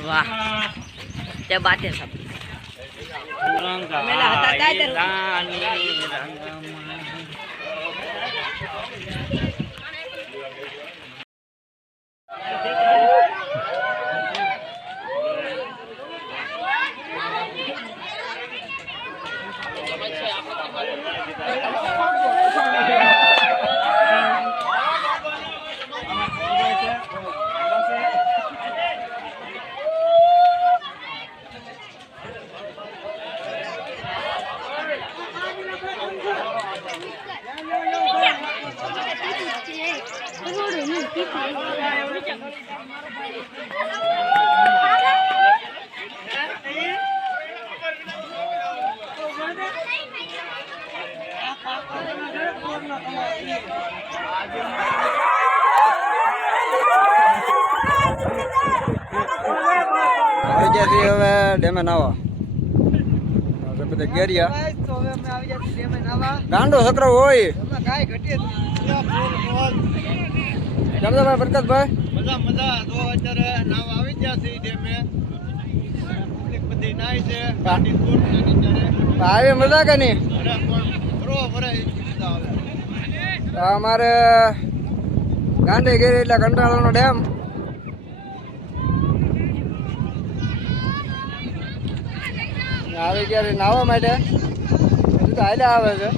वाह क्या बात है सब ડેમે નાવા બધા ગેરિયા ગાંડો છોકરો હોય કેમ છે ભાઈ પ્રકાશભાઈ? મજા મજા તો અત્યારે નાવ આવી ગયા છે ડેમે પબ્લિક બધી નાય છે ગાડી દૂર છે આવી મજા કે નહીં? અરે પણ બરોબર મજા આવે અમારે ગાંડી ગીરી એટલે કંટાળાનો ડેમ આવી ગયા નાહવા માટે હજુ તો હાલ્યા આવે છે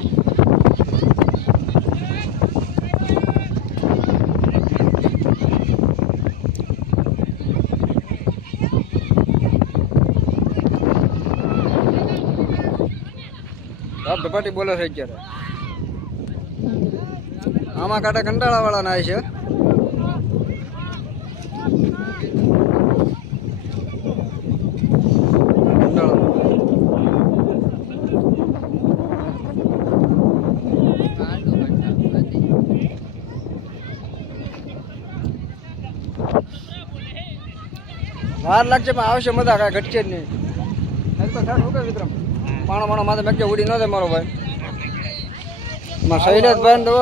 ધપાટી બોલે છે અત્યારે આમાં કાંટા કંટાળા વાળા નાય છે વાર લાગશે પણ આવશે મજા કાંઈ ઘટશે જ નહીં તો સારું શું કે વિક્રમ પાણો માણો માથે મેં ઉડી ન થાય મારો ભાઈ શૈલેષભાઈ તો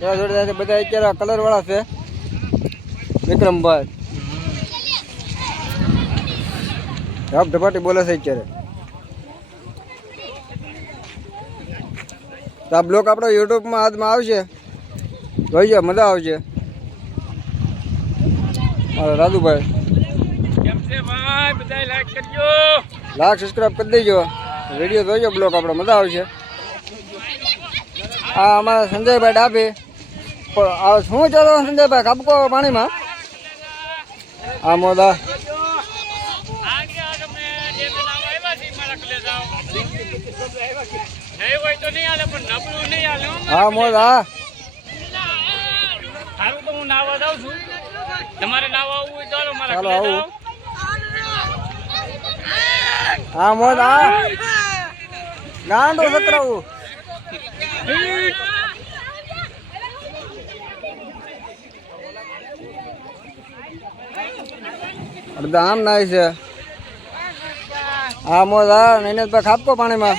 એવા જોડે બધા અત્યારે કલર વાળા છે વિક્રમભાઈ ધપ ધપાટી બોલે છે અત્યારે તો આ બ્લોગ આપણો યુટ્યુબમાં આજમાં આવશે જોઈજો મજા આવશે મારા રાજુભાઈ લાઈક સબસ્ક્રાઈબ કરી દેજો વિડીયો જોઈજો બ્લોગ આપણો મજા આવશે આ અમારા સંજયભાઈ ડાભી શું ચાલો સંજયભાઈ કાપકો પાણીમાં આ મોદા હા મોદા ચાલો આવું હા મોદા ગાંડો સકરાવું અડધા આમ નાય છે હા મોદા નૈનેશભાઈ ખાપકો પાણીમાં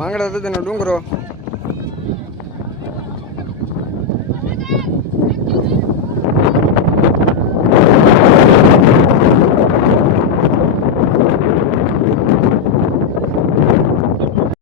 માંગડા દાદાનો ડુંગરો